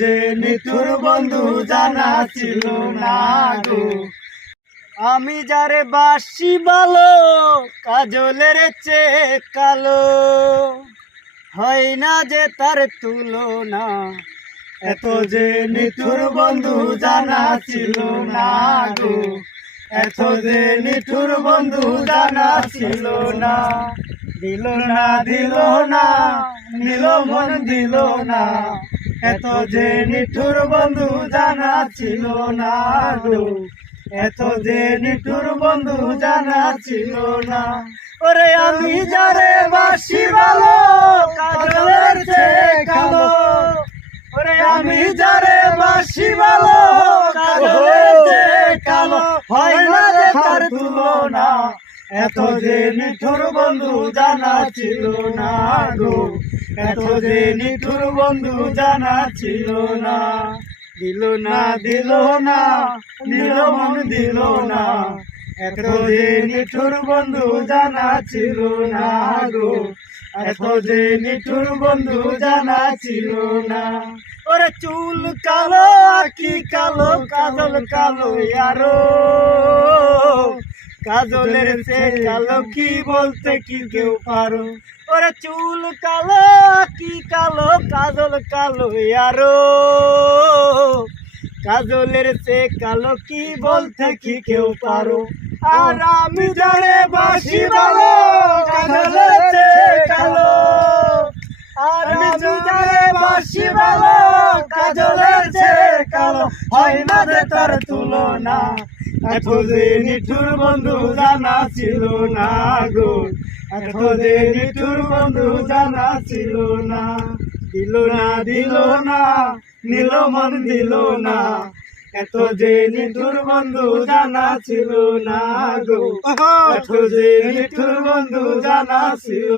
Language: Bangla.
যে নিঠুর বন্ধু জানা ছিল না গো। আমি যারে বাসি ভালো কাজলের চেয়ে কালো, হয় না যে তার তুলনা। এত যে নিঠুর বন্ধু জানা ছিল না গো, এত যে নিঠুর বন্ধু জানা ছিল না। দিল না দিল না নিল মন দিল না, এত যে নিঠুর বন্ধু জানা ছিল না গো, এত যে নিঠুর বন্ধু জানা ছিল না। ওরে আমি যারে বাসি ভালো কাজলের চেয়ে কালো, ওরে আমি যারে বাসি ভালো কাজলের চেয়ে কালো, হয় না যে তার তুলনা। এত যে নিঠুর বন্ধু জানা ছিল না গো, এত যে নিঠুর বন্ধু জানা ছিল না। দিল না দিল না নিল মন দিল না, এত যে নিঠুর বন্ধু জানা ছিল না গো, এত যে নিঠুর বন্ধু জানা ছিল না। ওরে চুল কালো আঁকি কালো কাজল কালো আরো, কাজলের সে কালো কি বলতে কি কেউ পারো। ওরে চুল কালো আঁকি কালো কাজল কালো আরো, কাজলের সে কালো কি বলতে কি কেউ পারো। আর আমি যারে বাসি ভালো কাজলের চেয়ে কালো, আর আমি যারে বাসি ভালো কাজলের চেয়ে কালো, হয় না যে তার তুলনা। এত যে নিঠুর বন্ধু জানা ছিল না গো, এত যে নিঠুর বন্ধু জানা ছিল না। দিল না দিল না নিল মন দিল না, এত যে নিঠুর বন্ধু জানা ছিল না গো, এত যে নিঠুর বন্ধু জানা ছিল